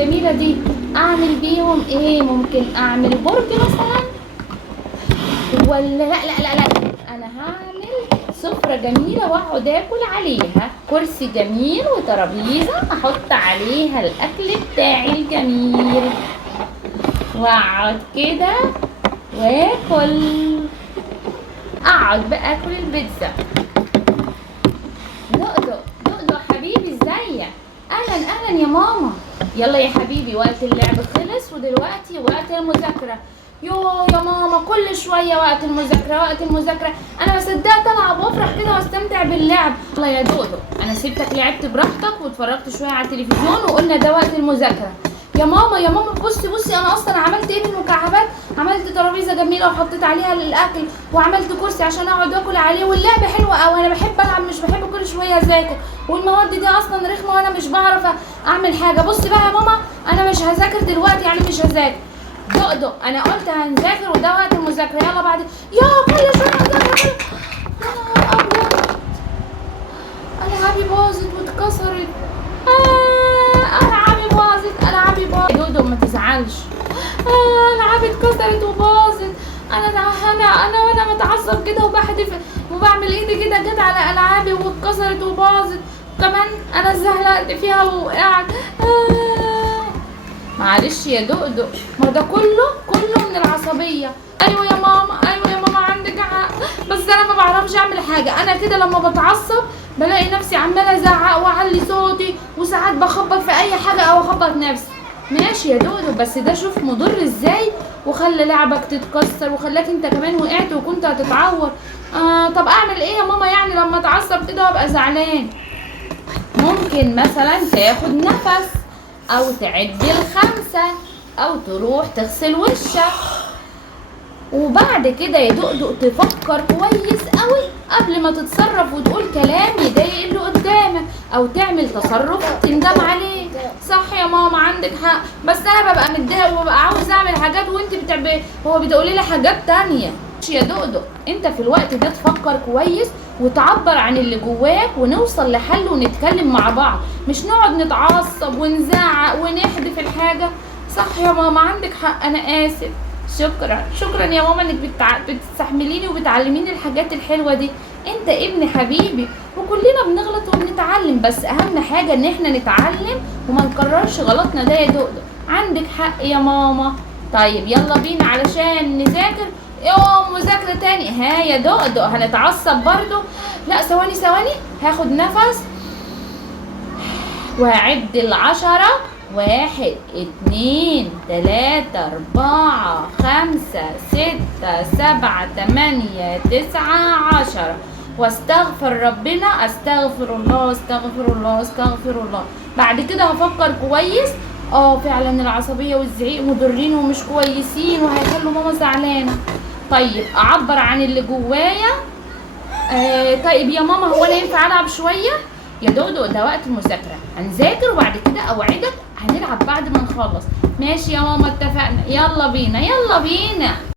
الجميلة دي اعمل بيهم ايه؟ ممكن اعمل برج مثلا، ولا لا لا لا لا، انا هعمل سفرة جميلة واقعد اكل عليها، كرسي جميل وترابيزة احط عليها الاكل بتاعي الجميل، واقعد كده واكل، اقعد بقى اكل البيتزا. دقدق حبيبي ازيك؟ اهلا اهلا يا ماما. يلا يا حبيبي وقت اللعب خلص ودلوقتي وقت المذاكرة. يا ماما كل شوية وقت المذاكرة وقت المذاكرة، انا ما صدقت العب وافرح كده واستمتع باللعب. يلا يا دودو انا سبتك لعبت براحتك واتفرجت شوية على التلفزيون وقلنا ده وقت المذاكرة. يا ماما بصي انا اصلا عملت ايه بالمكعبات؟ عملت ترابيزه جميله وحطيت عليها الاكل وعملت كرسي عشان اقعد اكل عليه، واللعب حلو قوي، انا بحب العب مش بحب كل شويه اذاكر، والمواد دي اصلا رخمه وانا مش بعرف اعمل حاجه. بصي بقى يا ماما انا مش هذاكر دلوقتي، يعني مش هذاكر. دقدق انا قلت هنذاكر وده وقت المذاكره، يلا بعد كل شويه هذاكر. يا نهار ابيض، العابي باظت واتكسرت. العابي باظت. دودو ما تزعلش، العابي اتكسرت وباظت. انا متعصب كده وبحدف وبعمل ايدي كده، جت على العابي واتكسرت وباظت، كمان انا زهقت فيها ووقعت. معلش يا دودو، ما ده كله من العصبيه. ايوه يا ماما عندك حق، بس انا ما بعرفش اعمل حاجه، انا كده لما بتعصب بلاقي نفسي عماله ازعق واعلي صوتي، وساعات بخبط في اي حاجه او اخبط نفسي. ماشي يا دودو، بس ده شوف مضر ازاي، وخلى لعبك تتكسر وخلاك انت كمان وقعت وكنت هتتعور. طب اعمل ايه يا ماما يعني لما اتعصب كده وابقى زعلان؟ ممكن مثلا تاخد نفس، او تعد ل5، او تروح تغسل وشك، وبعد كده يا دقدق تفكر كويس قوي قبل ما تتصرف وتقول كلام يضايق اللي قدامك، او تعمل تصرف تندم عليه. صح يا ماما عندك حق، بس انا ببقى متضايق وببقى عاوز اعمل حاجات وانت بتقولي لي حاجات تانية. يا دقدق انت في الوقت ده تفكر كويس وتعبر عن اللي جواك ونوصل لحل ونتكلم مع بعض، مش نقعد نتعصب ونزعق ونحدف الحاجة. صح يا ماما عندك حق، انا اسف. شكرا يا ماما انك بتستحمليني وبتعلميني الحاجات الحلوه دي. انت ابن حبيبي وكلنا بنغلط وبنتعلم، بس اهم حاجه ان احنا نتعلم وما نكررش غلطنا ده يا دقدق. عندك حق يا ماما. طيب يلا بينا علشان نذاكر يوم مذاكره تاني. ها يا دقدق هنتعصب برضو؟ لا ثواني هاخد نفس وهعد 10. 1 2 3 4 5 6 7 8 9 10، واستغفر ربنا، استغفر الله. بعد كده هفكر كويس، فعلا العصبية والزعيق مضرين ومش كويسين وهيخلوا ماما زعلانة. طيب اعبر عن اللي جوايا. طيب يا ماما هو انا ينفع العب شوية؟ يا دودو ده وقت المذاكرة، هنذاكر وبعد كده اوعدك هنلعب بعد ما نخلص. ماشي يا ماما اتفقنا، يلا بينا.